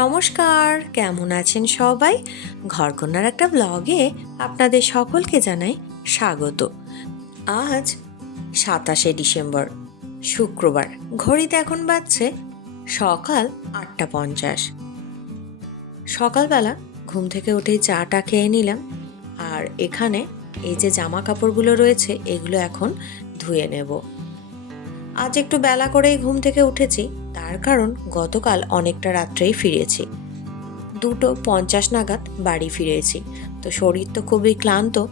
নমস্কার, কেমন আছেন সবাই? ঘরকন্যার একটা ব্লগে আপনাদের সকলকে জানাই স্বাগত। আজ সাতাশে ডিসেম্বর, শুক্রবার, ঘড়িতে এখন বাজছে সকাল আটটা পঞ্চাশ। সকালবেলা ঘুম থেকে উঠেই চাটা খেয়ে নিলাম, আর এখানে এই যে জামা কাপড়গুলো রয়েছে, এগুলো এখন ধুয়ে নেব। আজ একটু বেলা করেই ঘুম থেকে উঠেছি তার কারণ গতকাল অনেকটা রাত্রেই ফিরেছি। দুটো পঞ্চাশ নাগাদ বাড়ি ফিরেছি। তো শরীর তো খুবই ক্লান্ত।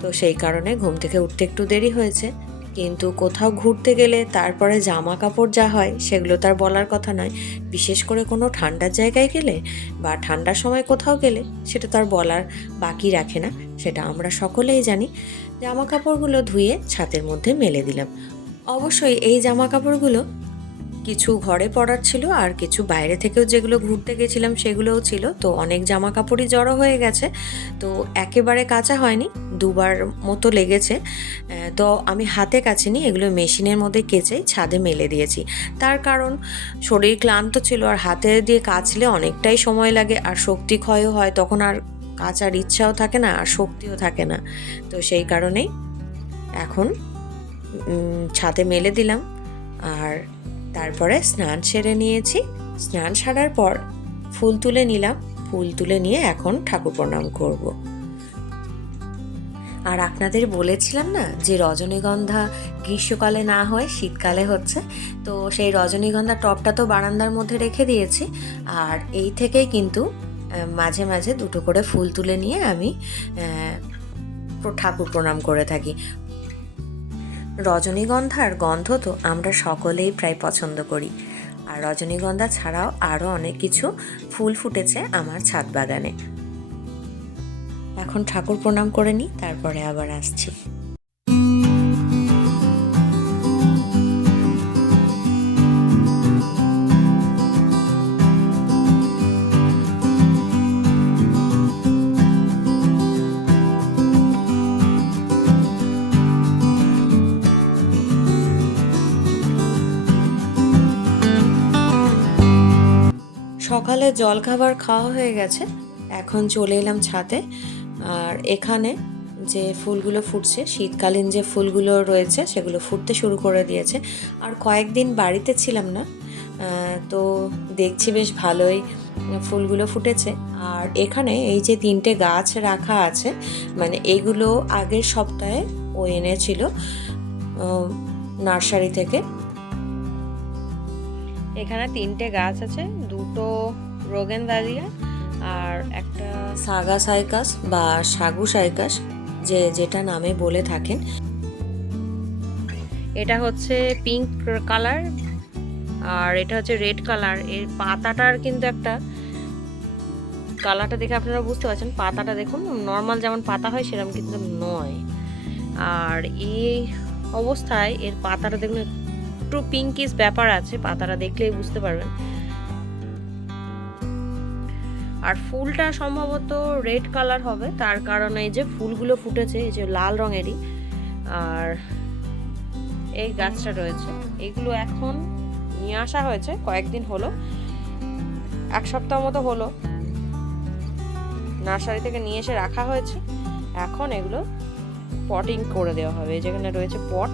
তো সেই কারণে ঘুম থেকে উঠতে একটু দেরি হয়েছে। কিন্তু কোথাও ঘুরতে গেলে তারপরে জামা কাপড় যা হয় সেগুলো তার বলার কথা নয়। বিশেষ করে কোনো ঠান্ডার জায়গায় গেলে বা ঠান্ডার সময় কোথাও গেলে সেটা তার বলার বাকি রাখে না। সেটা আমরা সকলেই জানি। জামা কাপড়গুলো ধুয়ে ছাতের মধ্যে মেলে দিলাম। অবশ্যই এই জামা কাপড়গুলো কিছু ঘরে পড়ার ছিল আর কিছু বাইরে থেকেও যেগুলো ঘুরতে গেছিলাম সেগুলোও ছিল। তো অনেক জামা কাপড়ই জড়ো হয়ে গেছে। তো একেবারে কাঁচা হয়নি, দুবার মতো লেগেছে। তো আমি হাতে কাচিনি, এগুলো মেশিনের মধ্যে কেচেই ছাদে মেলে দিয়েছি। তার কারণ শরীর ক্লান্ত ছিল আর হাতে দিয়ে কাচলে অনেকটাই সময় লাগে আর শক্তি ক্ষয়ও হয়, তখন আর কাচার ইচ্ছাও থাকে না আর শক্তিও থাকে না। তো সেই কারণেই এখন ছাদে মেলে দিলাম। আর তারপরে স্নান সেরে নিয়েছি। স্নান সারার পর ফুল তুলে নিলাম। ফুল তুলে নিয়ে এখন ঠাকুর প্রণাম করব। আর আপনাদের বলেছিলাম না যে রজনীগন্ধা গ্রীষ্মকালে না হয়, শীতকালে হচ্ছে। তো সেই রজনীগন্ধা টপটা তো বারান্দার মধ্যে রেখে দিয়েছি। আর এই থেকেই কিন্তু মাঝে মাঝে দুটো করে ফুল তুলে নিয়ে আমি ঠাকুর প্রণাম করে থাকি। রজনীগন্ধার গন্ধ তো আমরা সকলেই প্রায় পছন্দ করি। আর রজনীগন্ধা ছাড়াও আরও অনেক কিছু ফুল ফুটেছে আমার ছাদ বাগানে। এখন ঠাকুর প্রণাম করে নিই তারপরে আবার আসছি। সকালে জলখাবার খাওয়া হয়ে গেছে। এখন চলে এলাম ছাদে। আর এখানে যে ফুলগুলো ফুটছে, শীতকালীন যে ফুলগুলো রয়েছে, সেগুলো ফুটতে শুরু করে দিয়েছে। আর কয়েকদিন বাড়িতে ছিলাম না তো দেখছি বেশ ভালোই ফুলগুলো ফুটেছে। আর এখানে এই যে তিনটে গাছ রাখা আছে মানে এগুলো আগের সপ্তাহে ও এনেছিল নার্সারি থেকে। এখানে তিনটে গাছ আছে দুটো রোগেন দালিয়া আর একটা সাগা সাইকাস বা সাগু সাইকাস যে যেটা নামে বলে থাকেন। এটা হচ্ছে পিঙ্ক কালার আর এটা হচ্ছে রেড কালার। এর পাতাটার কিন্তু একটা কালারটা দেখে আপনারা বুঝতে পারছেন পাতাটা দেখুন নর্মাল যেমন পাতা হয় সেরকম কিন্তু নয়। আর এই অবস্থায় এর পাতাটা দেখুন একটু পিঙ্কিস ব্যাপার আছে, পাতাটা দেখলেই বুঝতে পারবেন। আর ফুলটা সম্ভবত রেড কালার হবে, তার কারণে এই যে ফুলগুলো ফুটেছে, এই যে লাল রঙেরই, আর এই গাছটা রয়েছে। এগুলো এখন নিয়ে আসা হয়েছে, কয়েকদিন হলো, এক সপ্তাহ মতো হলো। নার্সারি থেকে নিয়ে এসে রাখা হয়েছে। এখন এগুলো পটিং করে দেওয়া হবে যেখানে রয়েছে পট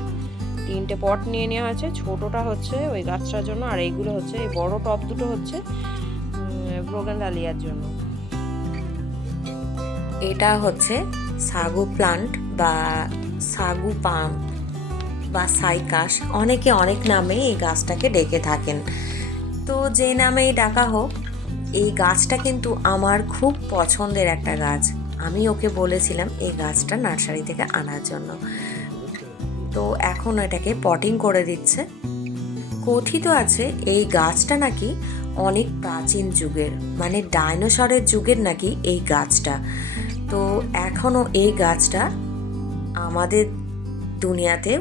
তিনটে পট নিয়ে নেওয়া হয়েছে ছোটোটা হচ্ছে ওই গাছটার জন্য, আর এইগুলো হচ্ছে, এই বড় টপ দুটো হচ্ছে ব্রোগান ডালিয়ার জন্য। এটা হচ্ছে সাগু প্লান্ট বা সাগু পাম বা সাইকাস। অনেকে অনেক নামে এই গাছটাকে ডেকে থাকেন। তো যে নামেই ডাকা হোক, এই গাছটা কিন্তু আমার খুব পছন্দের একটা গাছ। আমি ওকে বলেছিলাম এই গাছটা নার্সারি থেকে আনার জন্য। তো এখন এটাকে পটিং করে দিচ্ছে। কথিত আছে, এই গাছটা নাকি অনেক প্রাচীন যুগের মানে ডাইনোসরের যুগের নাকি এই গাছটা। তো এখনও এই গাছটা আমাদের দুনিয়াতে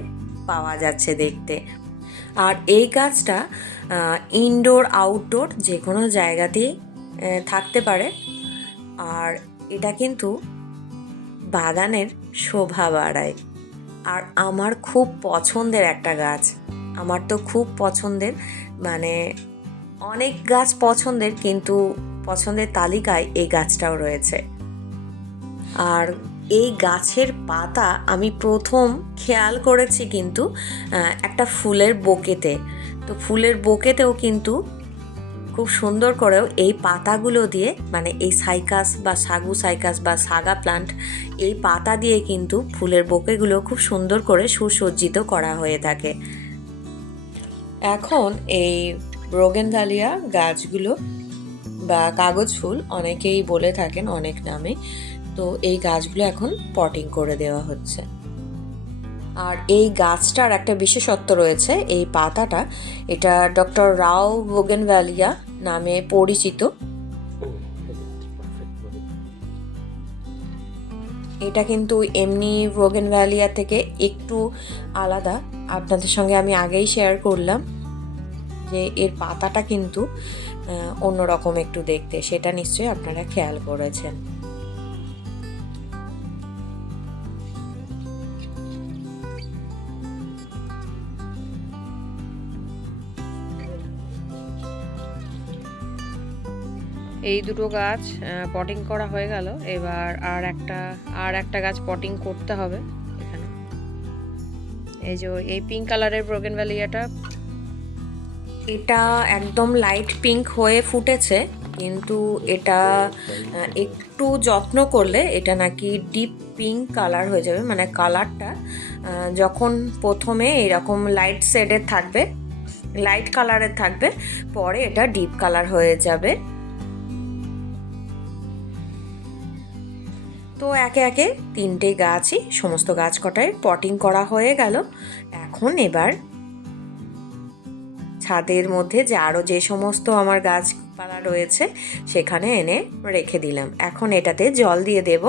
পাওয়া যাচ্ছে দেখতে। আর এই গাছটা ইনডোর আউটডোর যে কোনো জায়গাতেই থাকতে পারে। আর এটা কিন্তু বাগানের শোভা বাড়ায়। আর আমার খুব পছন্দের একটা গাছ। আমার তো খুব পছন্দের মানে অনেক গাছ পছন্দের, কিন্তু পছন্দের তালিকায় এই গাছটাও রয়েছে। আর এই গাছের পাতা আমি প্রথম খেয়াল করেছি কিন্তু একটা ফুলের বোকেতে। তো ফুলের বোকেতেও কিন্তু খুব সুন্দর করেও এই পাতাগুলো দিয়ে মানে এই সাইকাস বা সাগু সাইকাস বা সাগা প্লান্ট এই পাতা দিয়ে কিন্তু ফুলের বোকেগুলো খুব সুন্দর করে সুসজ্জিত করা হয়ে থাকে। এখন এই ব্রোগেনভ্যালিয়া গাছগুলো বা কাগজ ফুল অনেকেই বলে থাকেন, অনেক নামে, তো এই গাছগুলো এখন পটিং করে দেওয়া হচ্ছে। আর এই গাছটার একটা বিশেষত্ব রয়েছে, এই পাতাটা, এটা ডক্টর রাও বোগেনভ্যালিয়া নামে পরিচিত। এটা কিন্তু এমনি রোগেন ভ্যালিয়া থেকে একটু আলাদা। আপনাদের সঙ্গে আমি আগেই শেয়ার করলাম যে এর পাতাটা কিন্তু অন্যরকম একটু দেখতে। সেটা নিশ্চয়ই আপনারা খেয়াল করেছেন। এই দুটো গাছ পটিং করা হয়ে গেল। এবার আর একটা আর একটা গাছ পটিং করতে হবে এখানে। এই যে এই পিঙ্ক কালারের ব্রোকেন ভ্যালিয়াটা এটা। একদম লাইট পিঙ্ক হয়ে ফুটেছে, কিন্তু এটা একটু যত্ন করলে এটা নাকি ডিপ পিঙ্ক কালার হয়ে যাবে মানে কালারটা যখন প্রথমে এরকম লাইট শেডের থাকবে লাইট কালারের থাকবে, পরে এটা ডিপ কালার হয়ে যাবে। তো একে একে তিনটে গাছই, সমস্ত গাছ কটায় পটিং করা হয়ে গেল। এখন এবার ছাদের মধ্যে যে আরও যে সমস্ত আমার গাছপালা রয়েছে, সেখানে এনে রেখে দিলাম। এখন এটাতে জল দিয়ে দেব।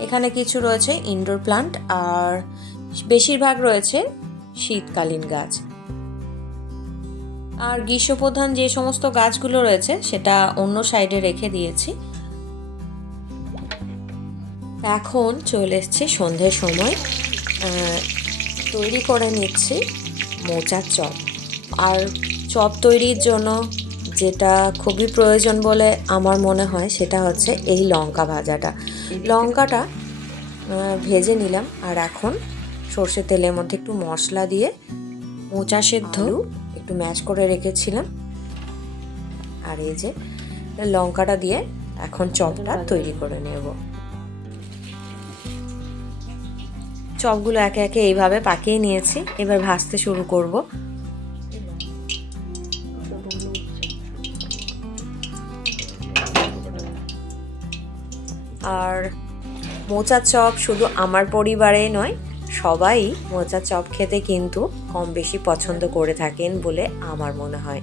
এখানে কিছু রয়েছে ইনডোর প্লান্ট আর বেশিরভাগ রয়েছে শীতকালীন গাছ। আর গ্রীষ্মপ্রধান যে সমস্ত গাছগুলো রয়েছে, সেটা অন্য সাইডে রেখে দিয়েছি। এখন চলে এসছে সন্ধ্যের সময়। তৈরি করে নিচ্ছি মোচার চপ। আর চপ তৈরির জন্য যেটা খুবই প্রয়োজন বলে আমার মনে হয় সেটা হচ্ছে এই লঙ্কা ভাজাটা। লঙ্কাটা ভেজে নিলাম আর এখন সর্ষে তেলের মধ্যে একটু মশলা দিয়ে মোচা সেদ্ধ একটু ম্যাশ করে রেখেছিলাম। আর এই যে লঙ্কাটা দিয়ে এখন চপটা তৈরি করে নেব। চপগুলো একে একে এইভাবে পাকিয়ে নিয়েছি। এবার ভাজতে শুরু করব। আর মোচার চপ শুধু আমার পরিবারেই নয়, সবাই মোচার চপ খেতে কিন্তু কম বেশি পছন্দ করে থাকেন বলে আমার মনে হয়।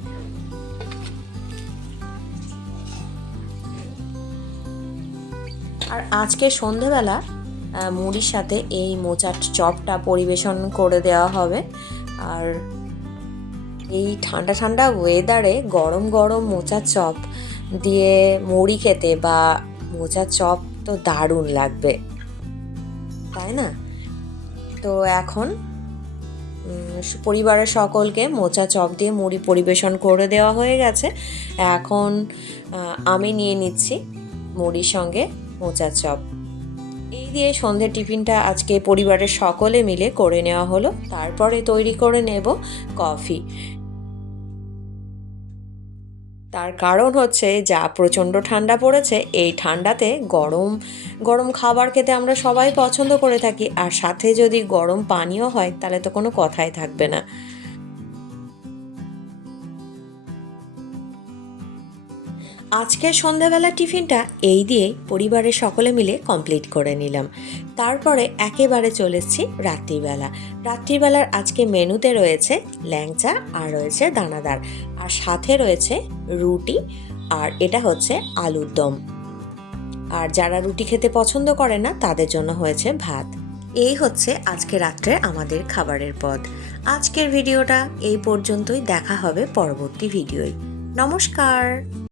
আর আজকে সন্ধেবেলা মুড়ির সাথে এই মোচার চপটা পরিবেশন করে দেওয়া হবে। আর এই ঠান্ডা ঠান্ডা ওয়েদারে গরম গরম মোচার চপ দিয়ে মুড়ি খেতে বা মোচার চপ তো দারুণ লাগবে। তাই না? তো এখন পরিবারের সকলকে মোচা চপ দিয়ে মুড়ি পরিবেশন করে দেওয়া হয়ে গেছে। এখন আমি নিয়ে নিচ্ছি মুড়ির সঙ্গে মোচা চপ। এই দিয়ে সন্ধ্যে টিফিনটা আজকে পরিবারের সকলে মিলে করে নেওয়া হলো। তারপরে তৈরি করে নেব কফি। তার কারণ হচ্ছে, যা প্রচণ্ড ঠান্ডা পড়েছে, এই ঠান্ডাতে গরম গরম খাবার খেতে আমরা সবাই পছন্দ করে থাকি। আর সাথে যদি গরম পানীয় হয়, তাহলে তো কোনো কথাই থাকবে না। আজকের সন্ধ্যাবেলা টিফিনটা এই দিয়ে পরিবারের সকলে মিলে কমপ্লিট করে নিলাম। তারপরে একেবারে চলে এসেছি রাত্রিবেলা। রাত্রিবেলার আজকে মেনুতে রয়েছে ল্যাংচা আর রয়েছে দানাদার। আর সাথে রয়েছে রুটি আর এটা হচ্ছে আলুর দম। আর যারা রুটি খেতে পছন্দ করে না, তাদের জন্য হয়েছে ভাত। এই হচ্ছে আজকে রাত্রে আমাদের খাবারের পদ। আজকের ভিডিওটা এই পর্যন্তই। দেখা হবে পরবর্তী ভিডিওয়। নমস্কার।